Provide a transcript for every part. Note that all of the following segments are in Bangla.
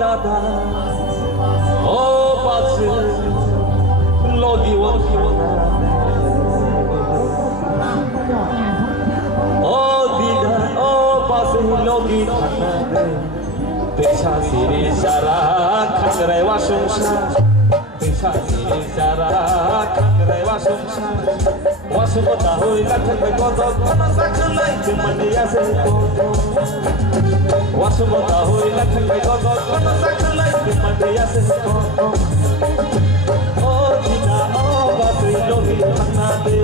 দাদা ও পাশে লগিও ও দিদা ও পাশে লগি পেশা সিরে সারা খাংরাই ওয়াসংসা পেশা সিরে সারা খাংরাই ওয়াসংসা ওয়াসমতা হইলা থাকবে কত কোন সাখলাই মনে আছে ওয়াসমতা হইলা থাকবে কত কোন সাখলাই মনে আছে ও দিদা ও বাসে লগি খানা দে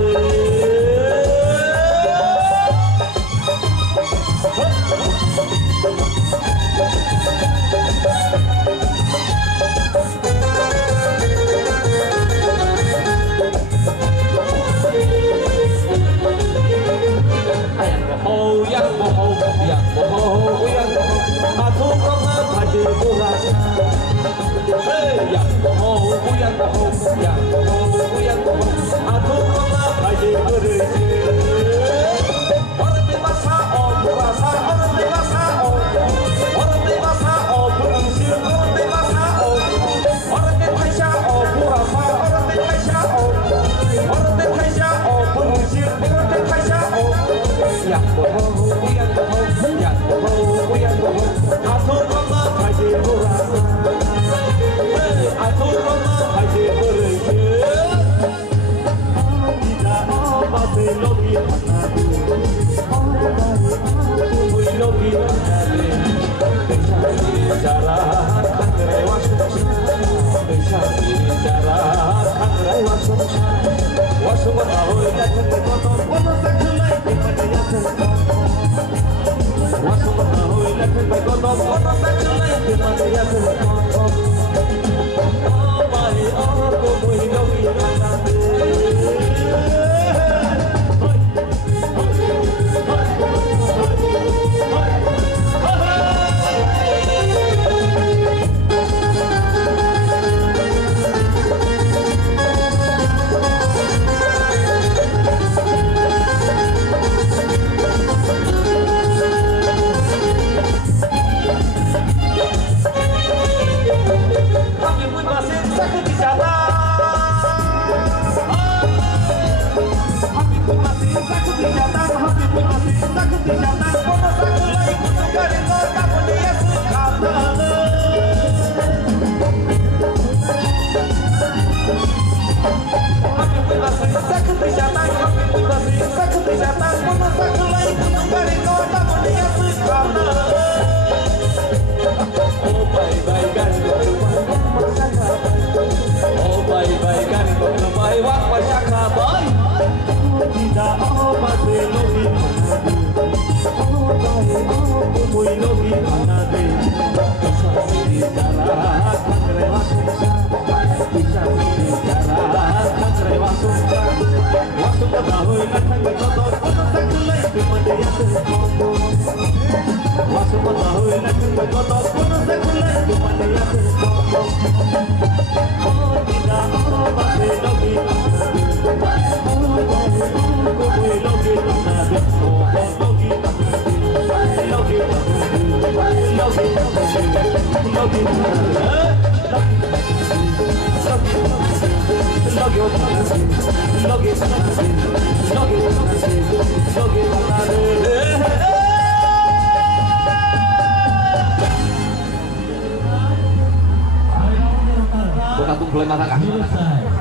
Bukan tuh boleh masak